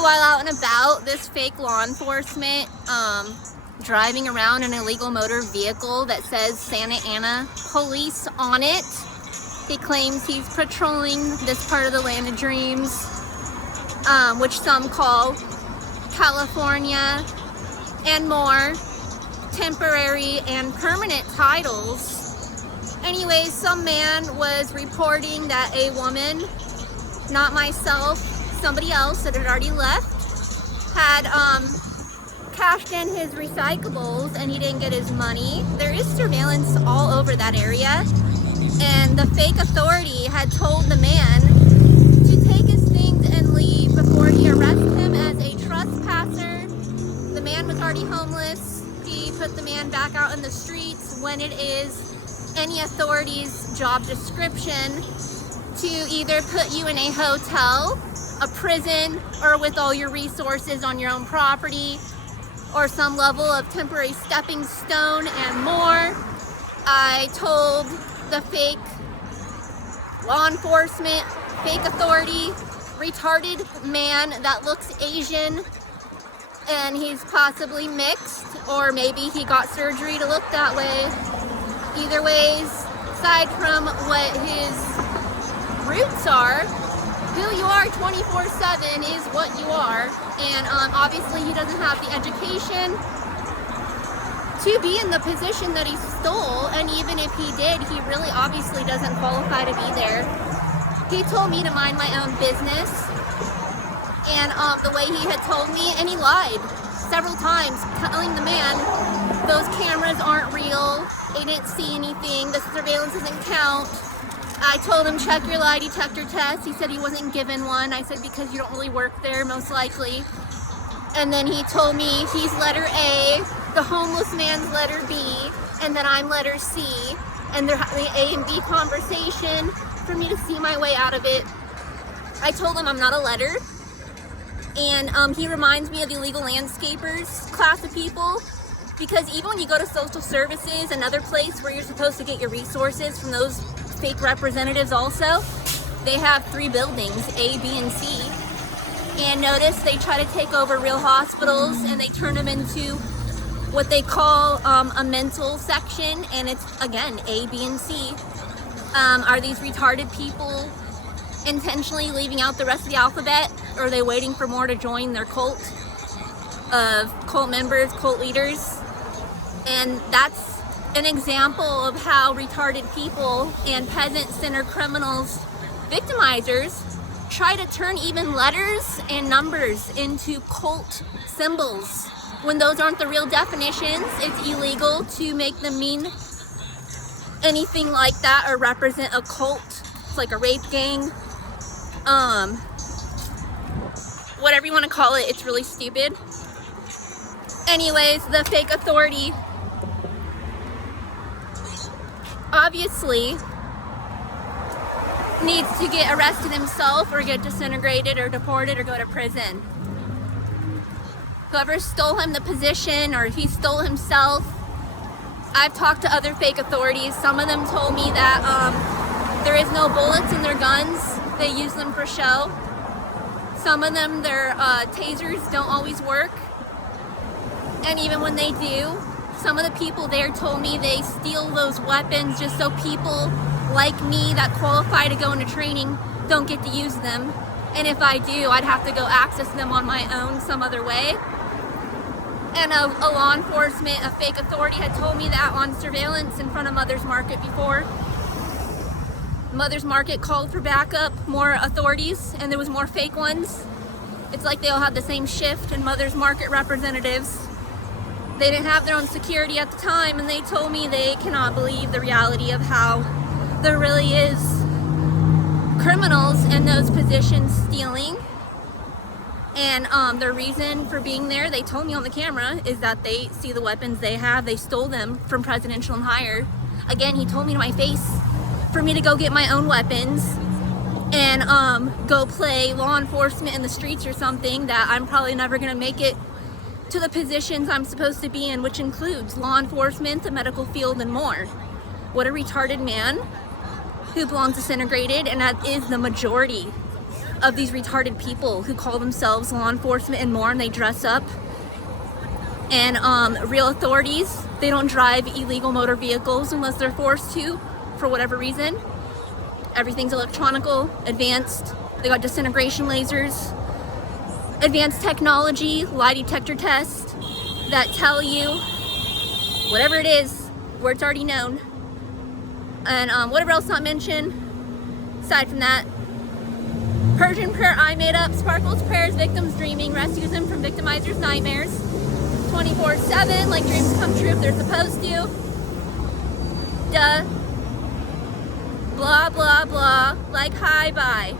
So while out and about, this fake law enforcement driving around an illegal motor vehicle that says Santa Ana Police on it. He claims he's patrolling this part of the Land of Dreams, which some call California, and more temporary and permanent titles. Anyways, some man was reporting that a woman, not myself, somebody else that had already left, had cashed in his recyclables and he didn't get his money. There is surveillance all over that area, and the fake authority had told the man to take his things and leave before he arrested him as a trespasser. The man was already homeless. He put the man back out in the streets when it is any authority's job description to either put you in a hotel, a prison, or with all your resources on your own property, or some level of temporary stepping stone and more. I told the fake law enforcement, fake authority, retarded man that looks Asian, and he's possibly mixed, or maybe he got surgery to look that way. Either ways, aside from what his roots are, who you are 24/7 is what you are, and obviously he doesn't have the education to be in the position that he stole, and even if he did, he really obviously doesn't qualify to be there. He told me to mind my own business, and the way he had told me, and he lied several times, telling the man those cameras aren't real, they didn't see anything, the surveillance doesn't count. I told him, check your lie detector test. He said he wasn't given one. I said, because you don't really work there, most likely. And then he told me he's letter A, the homeless man's letter B, and then I'm letter C. And they're having an A and B conversation for me to see my way out of it. I told him I'm not a letter. And he reminds me of the illegal landscapers class of people. Because even when you go to social services, another place where you're supposed to get your resources from those fake representatives also, they have 3 buildings, A, B, and C. And notice they try to take over real hospitals and they turn them into what they call a mental section, and it's, again, A, B, and C. Are these retarded people intentionally leaving out the rest of the alphabet, or are they waiting for more to join their cult of cult members, cult leaders? And that's an example of how retarded people and peasant-centered criminals, victimizers, try to turn even letters and numbers into cult symbols. When those aren't the real definitions, it's illegal to make them mean anything like that or represent a cult. It's like a rape gang. Whatever you want to call it, it's really stupid. Anyways, the fake authority obviously needs to get arrested himself or get disintegrated or deported or go to prison. Whoever stole him the position, or if he stole himself, I've talked to other fake authorities. Some of them told me that there is no bullets in their guns. They use them for show. Some of them, their tasers don't always work. And even when they do, some of the people there told me they steal those weapons just so people like me that qualify to go into training don't get to use them. And if I do, I'd have to go access them on my own some other way. And a law enforcement, a fake authority had told me that on surveillance in front of Mother's Market before. Mother's Market called for backup, more authorities, and there was more fake ones. It's like they all had the same shift in Mother's Market representatives. They didn't have their own security at the time, and they told me they cannot believe the reality of how there really is criminals in those positions stealing. And the reason for being there, they told me on the camera, is that they see the weapons they have. They stole them from Presidential and Higher. Again, he told me to my face for me to go get my own weapons and go play law enforcement in the streets or something, that I'm probably never going to make it to the positions I'm supposed to be in, which includes law enforcement, the medical field, and more. What a retarded man who belongs disintegrated, and that is the majority of these retarded people who call themselves law enforcement and more, and they dress up. And real authorities, they don't drive illegal motor vehicles unless they're forced to, for whatever reason. Everything's electronical, advanced. They got disintegration lasers, advanced technology, lie detector tests that tell you whatever it is, where it's already known. And whatever else not mentioned, aside from that, PeRsian prayer I made up, sparkles prayers, victims dreaming, rescues them from victimizers' nightmares. 24/7, like dreams come true if they're supposed to. Duh. Blah, blah, blah. Like, hi, bye.